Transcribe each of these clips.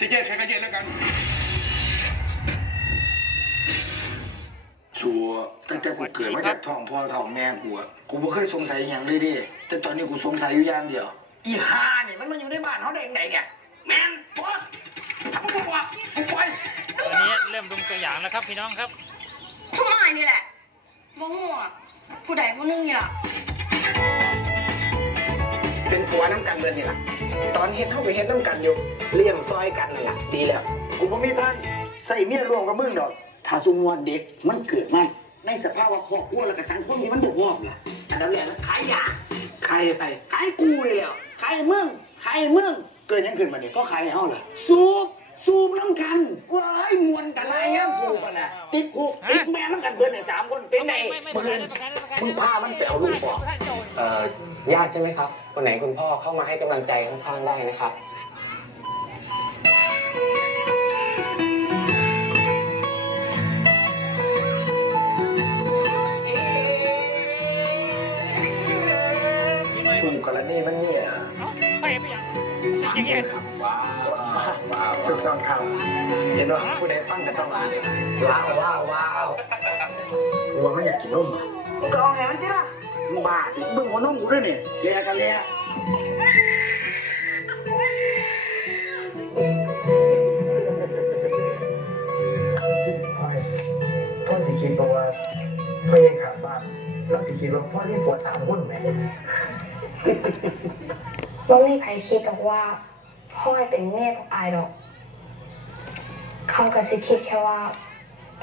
จะแยกใครก็แยกแล้วกัน ชัวร์ตั้งแต่กูเกิดมาจากท้องพ่อท้องแม่กูอะกูบ่เคยสงสัยอหย่างเลยเดิแต่ตอนนี้กูสงสัยอยู่อย่างเดียว อีฮานี่มันมาอยู่ในบ้านเขาได้ยังไงเนี่ย แม่นปะทำกูบอกกูปล่อยตอนนี้เริ่มดูตัวอย่างแล้วครับพี่น้องครับทุกหน่อยนี่แหละบ่หัวผู้ใดผู้หนึงนี่ล่ะ เป็นผัวน้ำกันเบิดนี่ล่ะ ตอนเฮ็ดเข้าไปเฮ็ดน้ำกันอยู่เลี้ยงซอยกันนั่นล่ะดีแล้ว กูบ่มีทางใส่เมียรวมกับมึงดอก ถ้าสมมติว่าเด็กมันเกิดมาในสภาพว่าครอบครัวแล้วก็สังคมที่มันบ่พร้อมล่ะอันดับแรกนะขายยาขายไปขายกูเลยแล้วขายมึงขายมึงเกิดหยังขึ้นมาเนี่ยก็ขายให้เฮาล่ะสูบ สูบน้ำกันว้ายมวนกันหลายยามสูบกันน่ะติดคุกติดแม่น้ำกันเบิดเนี่ยสามคนเป็นไงไม่ไม่มึงไม่ประกันไม่ประกันมึงพามันไปเอาลูกบอกเอ่อญาติใช่ไหมครับ คนไหนคุณพ่อเข้ามาให้กำลังใจข้างๆได้นะครับ กกรณีมันเนี่ยเอ้าไปไปยังจริงๆถูกต้องครับเห็นว่าผู้ใดฟังก็ต้องว้าวว้าวว้าวกูว่าไม่อยากกินนมมึงก็เอาให้มันสิล่ะมึงบ้าดิมึงหัวนมกูด้วยเนี่ยเลียกันเลียพ่อจะคิดบอกว่าพ่อยังขาดบ้านแล้วจะคิดว่าพ่อนี่ผัวสามหุ้นไหม บ่มีใครคิดหรอกว่าพ่อยเป็นเมียของอายดอกเขาก็สิคิดแค่ว่า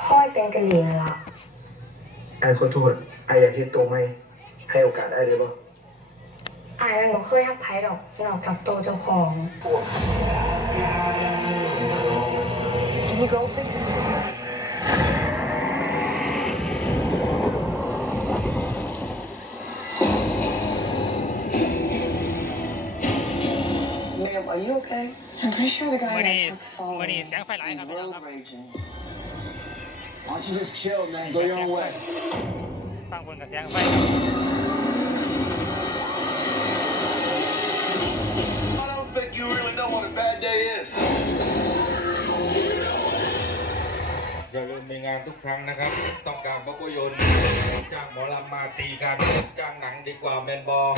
พ่อยเป็นกะหรี่นั่นล่ะไอ้ขอโทษไอ้อยากคิดโตไหมให้โอกาสไอ้เลยบ่อายมันบ่เคยฮักไผดอกนอกจากตัวเจ้าของ Can you go please? You okay I'm pretty sure the guy มื่อ in นี้ that truck's มื่อ following นี้ me. แสงไฟหลายครับพี่น้องครับ Why don't you just chill man go your own way ฟังบนกับแสงไฟครับ I don't think you really know what a bad day is อย่าลืมมีงานทุกครั้งนะครับ ต้องการภาพยนตร์จ้างหมอลำมาตีกันจ้างหนังดีกว่าแมนบอล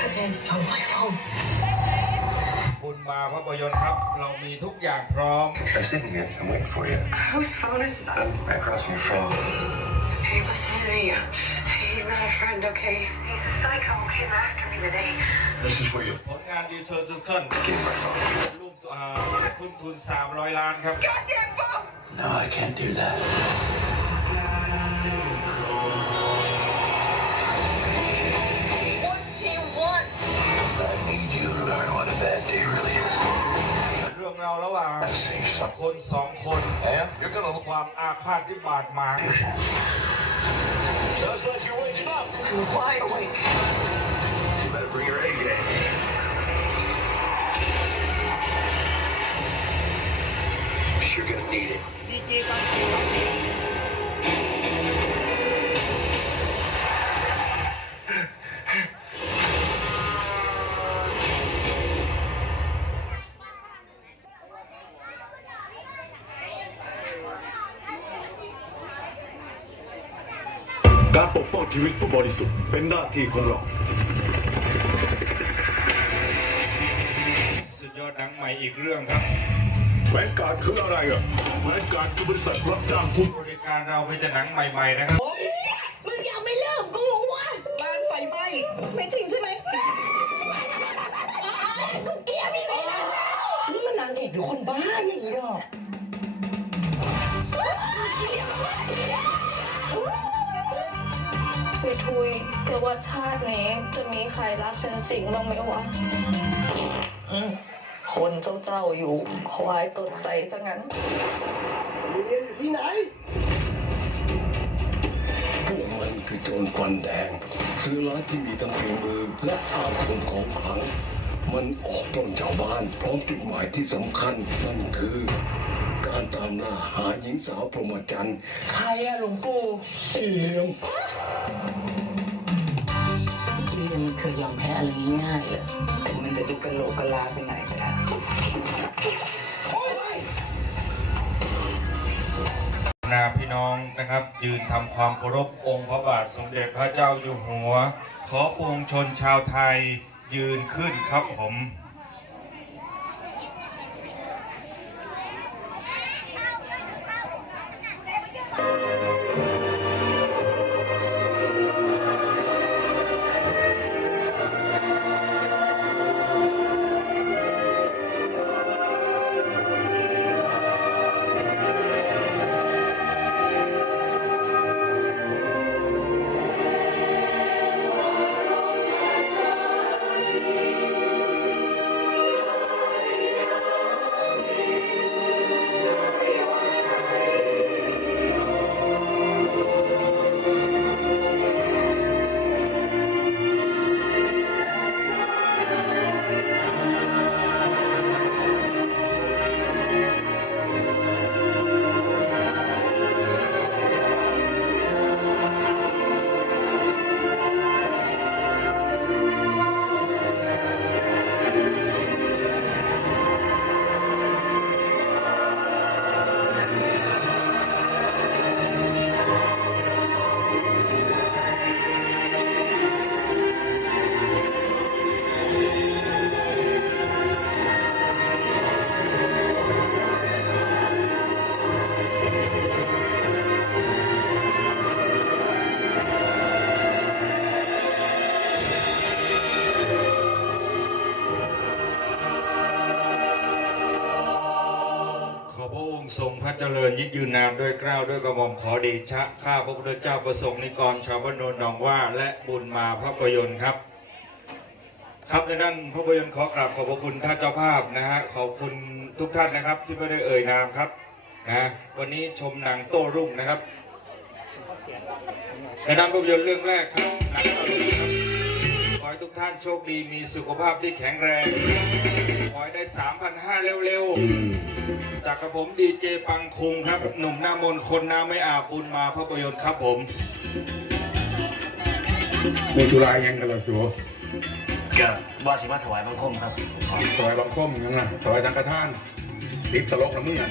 Today's so my phone. คุณมาภาพยนตร์ครับ เรามีทุกอย่างพร้อม I'm sitting here I'm waiting for you Whose phone is that? right across from your phone Hey, listen to me. He's not a friend, okay? He's a psycho who came after me today. This is where you ผลงานดีเทอร์เทิล get my phone รูปอ่าทุนทุน 300 ล้านครับ Goddamn phone! No I can't do that I say something คนสองคน and you're gonna look ความอาฆาตที่บาดหมาง Sounds like you're waking up I'm wide awake. You better bring your A game You're gonna need it ดีเจตอนคิว การปกป้องชีวิตผู้บริสุทธิ์เป็นหน้าที่ของเรา สุดยอดหนังใหม่อีกเรื่องครับ แวนการดคืออะไรอะแวนการดคือบริษัทรับจ้างผู้บริการเราเป็นแต่หนังใหม่ ๆ นะครับ มึงยังไม่เลิกกูวะบ้านไฟไหม้ไม่จริงใช่ไหมกูเกลียดพี่เลยนะนี่มันนางเอกหรือคนบ้าเนี่ยอีดอก พี่ทุยเดี๋ยวว่าชาตินี้จะมีใครรักฉันจริงบ้างไหมวะอืมคนเจ้าเจ้าๆอยู่ควายตดใสซะงั้นเรียนอยู่ที่ไหน พวกมันคือโจรฟันแดง ซื้อร้านที่มีทั้งฝีมือและอาคมของขลัง มันออกปล้นชาวบ้าน พร้อมจุดหมายที่สำคัญนั่นคือ การตามล่าหาหญิงสาวพรหมจรรย์ ใครอะหลวงปู่อีเหลียม พี่มันเคยยอมแพ้อะไรง่ายเลยถึงมันจะดูกระโหลกกระลาไปไหนก็ได้นาพี่น้องนะครับ ยืนทำความเคารพองค์พระบาทสมเด็จพระเจ้าอยู่หัว ขอปวงชนชาวไทยยืนขึ้นครับผม ระเจริญยิ่งยืนนานด้วยเกล้าวด้วยกระหม่อมขอเดชะข้าพระพุทธเจ้าประสงค์นิกรชาวบ้านโนนหนองว่าและบุญมาภาพยนตร์ครับ ครับในด้านภาพยนตร์ขอกราบขอบพระคุณท่านเจ้าภาพนะฮะขอบคุณทุกท่านนะครับที่ไม่ได้เอ่ยนามครับนะวันนี้ชมหนังโต้รุ่งนะครับในด้านภาพยนตร์เรื่องแรกครับหนังตะลุงครับขอให้ทุกท่านโชคดีมีสุขภาพที่แข็งแรงขอให้ได้3,500เร็วๆ จากกระผมดีเจปังคุงครับ หนุ่มหน้ามนต์คนหน้าไม่อาบบุญมาภาพยนตร์ครับผมมีธุระยังกันละสัวกับว่าสิมาถวายบังคมครับถวายบังคมยังนะถวายสังฆทานติดตลกนะมึงอะ